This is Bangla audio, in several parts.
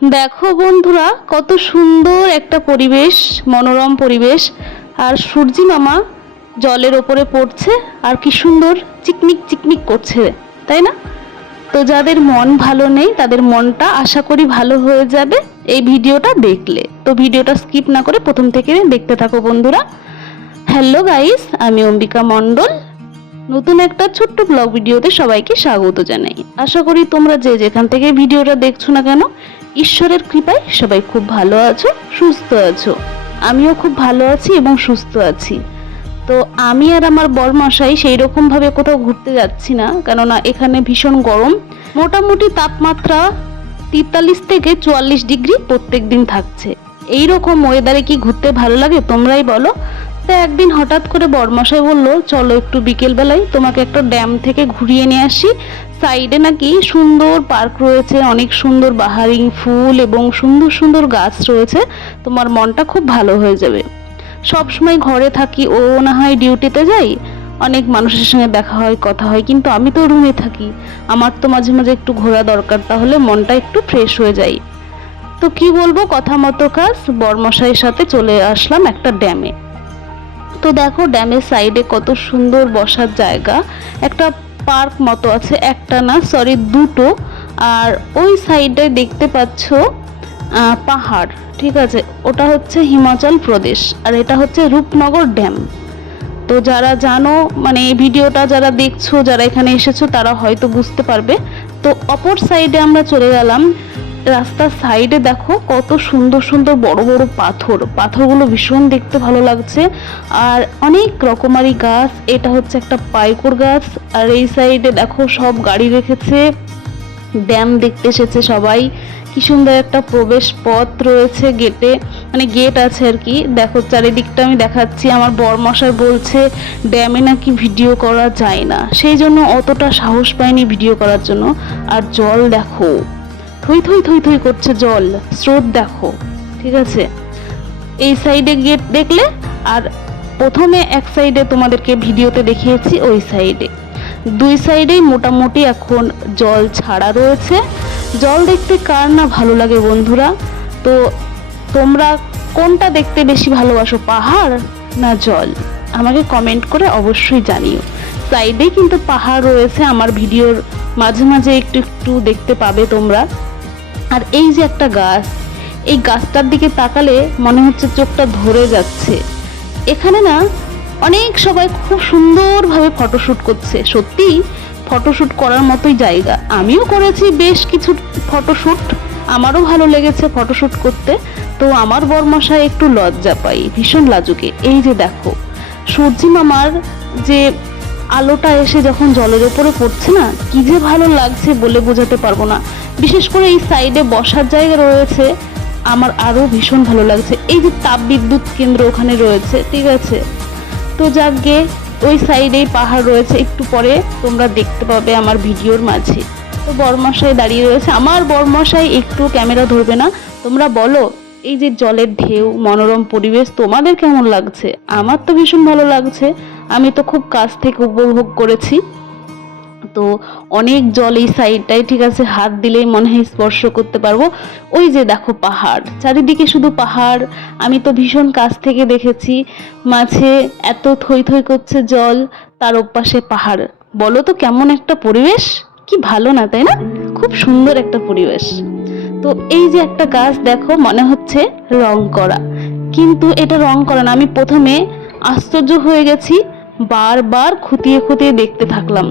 দেখো বন্ধুরা, কত সুন্দর একটা পরিবেশ, মনোরম পরিবেশ। আর সূর্যি মামা জলের ওপরে পড়ছে আর কি সুন্দর চিকমিক চিকমিক করছে, তাই না? তো যাদের মন ভালো নেই তাদের মনটা আশা করি ভালো হয়ে যাবে এই ভিডিওটা দেখলে। তো ভিডিওটা স্কিপ না করে প্রথম থেকে দেখতে থাকো বন্ধুরা। হ্যালো গাইস, আমি অম্বিকা মণ্ডল। নতুন একটা ছোট্ট ব্লগ ভিডিওতে সবাইকে স্বাগত জানাই। আশা করি তোমরা যে যেখান থেকে ভিডিওটা দেখছো না কেন, ঈশ্বরের কৃপায় সবাই খুব ভালো আছো, সুস্থ আছো। আমিও খুব ভালো আছি এবং সুস্থ আছি। তো আমি আর আমার বরমশাই সেই রকম ভাবে কোথাও ঘুরতে যাচ্ছি না, কেননা এখানে ভীষণ গরম। মোটামুটি তাপমাত্রা 43 থেকে 44 ডিগ্রি প্রত্যেক দিন থাকছে। এই রকম ওয়েদারে কি ঘুরতে ভালো লাগে তোমরাই বলো। তো একদিন হঠাৎ করে বরমশাই বললো, চলো একটু বিকেল বেলায় তোমাকে একটা ড্যাম থেকে ঘুরিয়ে নিয়ে আসি। সাইডে নাকি সুন্দর পার্ক রয়েছে, অনেক সুন্দর বাহারি ফুল এবং সুন্দর সুন্দর গাছ রয়েছে, তোমার মনটা খুব ভালো হয়ে যাবে। সব সময় ঘরে থাকি, ও না হয় ডিউটিতে যাই, অনেক মানুষের সঙ্গে দেখা হয়, কথা হয়, কিন্তু আমি তো রুমে থাকি। আমার তো মাঝে মাঝে একটু ঘোরা দরকার, তাহলে মনটা একটু ফ্রেশ হয়ে যায়। তো কি বলবো, কথা মতো কাজ, বরমশাইয়ের সাথে চলে আসলাম একটা ড্যামে। তো দেখো ড্যামের সাইডে কত সুন্দর বসার জায়গা, একটা পার্ক মতো আছে, একটা না সরি দুটো। আর ওই সাইডে দেখতে পাচ্ছ পাহাড়, ঠিক আছে, ওটা হচ্ছে হিমাচল প্রদেশ আর এটা হচ্ছে রূপনগর ড্যাম। তো যারা জানো, মানে এই ভিডিওটা যারা দেখছো, যারা এখানে এসেছো তারা হয়তো বুঝতে পারবে। তো অপর সাইডে আমরা চলে গেলাম। রাস্তার সাইডে দেখো কত সুন্দর সুন্দর বড় বড় পাথর, পাথরগুলো ভীষণ দেখতে ভালো লাগছে। আর অনেক রকমারি গাছ, এটা হচ্ছে একটা পাইকুর গাছ। আর এই সাইডে দেখো সব গাড়ি রেখেছে, ড্যাম দেখতে এসেছে সবাই। কি সুন্দর একটা প্রবেশ পথ রয়েছে গেটে, মানে গেট আছে আর কি। দেখো চারিদিকটা আমি দেখাচ্ছি। আমার বরমশাই বলছে ড্যামে নাকি ভিডিও করা যায় না, সেই জন্য অতটা সাহস পাইনি ভিডিও করার জন্য। আর জল দেখো, থই থই থই থই করছে জল, স্রোত দেখো, ঠিক আছে। এই সাইডে গেট দেখলে, আর প্রথমে এক সাইডে তোমাদেরকে ভিডিওতে দেখিয়েছি, ওই সাইডে দুই সাইডেই মোটামুটি এখন জল ছাড়া রয়েছে। জল দেখতে কার না ভালো লাগে বন্ধুরা? তো তোমরা কোনটা দেখতে বেশি ভালোবাসো, পাহাড় না জল? আমাকে কমেন্ট করে অবশ্যই জানিও। সাইডেই কিন্তু পাহাড় রয়েছে, আমার ভিডিওর মাঝে মাঝে একটু একটু দেখতে পাবে তোমরা। আর এই যে একটা গাছ, এই গাছটার দিকে তাকালে মনে হচ্ছে চোখটা ধরে যাচ্ছে। এখানে না অনেক সবাই খুব সুন্দরভাবে ফটোশ্যুট করছে, সত্যি ফটোশ্যুট করার মতোই জায়গা। আমিও করেছি বেশ কিছু ফটোশ্যুট, আমারও ভালো লেগেছে ফটোশ্যুট করতে। তো আমার বরমশাই একটু লজ্জা পাই, ভীষণ লাজুকে। এই যে দেখো সূর্যি মামার যে আলোটা এসে যখন জলের ওপরে পড়ছে না, কি যে ভালো লাগছে বলে বোঝাতে পারবো না। বিশেষ করে এই সাইডে বসার জায়গা রয়েছে, আমার আরো ভীষণ ভালো লাগছে। এই যে তাপ বিদ্যুৎ কেন্দ্র ওখানে রয়েছে, ঠিক আছে। তো যাকে ওই সাইডেই পাহাড় রয়েছে, একটু পরে তোমরা দেখতে পাবে আমার ভিডিওর মাঝে। তো বরমশাই দাঁড়িয়ে রয়েছে, আমার বরমশাই একটু ক্যামেরা ধরবে না। তোমরা বলো এই যে জলের ঢেউ, মনোরম পরিবেশ তোমাদের কেমন লাগছে? আমার তো ভীষণ ভালো লাগছে, আমি তো খুব কাছ থেকে উপভোগ করেছি। তো অনেক জল এই সাইডটাই, ঠিক আছে, হাত দিলেই মনে হয় স্পর্শ করতে পারবো। ওই যে দেখো পাহাড়, চারিদিকে শুধু পাহাড়। আমি তো ভীষণ কাছ থেকে দেখেছি, মাঝে এত থই থই করছে জল, তার ওপাশে পাহাড়। বলো তো কেমন একটা পরিবেশ, কি ভালো না, তাই না? খুব সুন্দর একটা পরিবেশ। তো এই যে একটা গাছ দেখো, মনে হচ্ছে রং করা, কিন্তু এটা রং করা না। আমি প্রথমে আশ্চর্য হয়ে গেছি, বারবার খুঁটিয়ে খুঁটিয়ে দেখতে থাকলাম।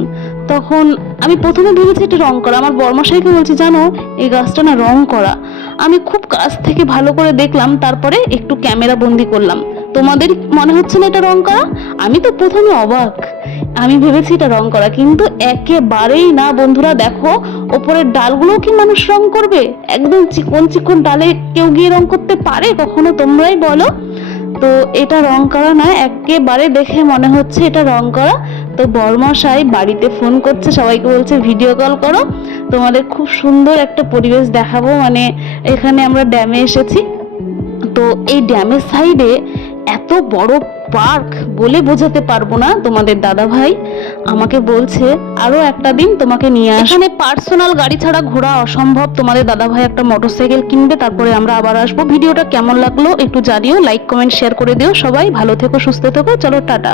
তখন আমি প্রথমে ভেবেছি এটা রং করা। আমার বর্মশাইকে বলছি, জানো এই গাছটা না রং করা। আমি খুব কাছ থেকে ভালো করে দেখলাম, তারপরে একটু ক্যামেরা বন্দি করলাম। তোমাদের মনে হচ্ছে না এটা রং করা? আমি তো প্রথমে অবাক, আমি ভেবেছি এটা রং করা, কিন্তু একেবারেই না বন্ধুরা। দেখো ওপরের ডালগুলো কি মানুষ রং করবে? একদম চিকন চিকন ডালে কেউ গিয়ে রং করতে পারে কখনো? তোমরাই বলো। তো এটা রং করা না, একেবারে দেখে মনে হচ্ছে এটা রং করা। তো বরমশাই বাড়িতে ফোন করছে, সবাইকে বলছে ভিডিও কল করো, তোমাদের খুব সুন্দর একটা পরিবেশ দেখাবো। মানে এখানে আমরা ড্যামে এসেছি। তো এই ড্যামের সাইডে এত বড় পার্ক বলে বোঝাতে পারবো না। তোমাদের দাদা ভাই আমাকে বলছে আরো একটা দিন তোমাকে নিয়ে আস, এখানে পার্সোনাল গাড়ি ছাড়া ঘোরা অসম্ভব। তোমাদের দাদা ভাই একটা মোটরসাইকেল কিনবে, তারপরে আমরা আবার আসবো। ভিডিওটা কেমন লাগলো একটু জানিও, লাইক কমেন্ট শেয়ার করে দিও। সবাই ভালো থেকো, সুস্থ থেকো, চলো টাটা।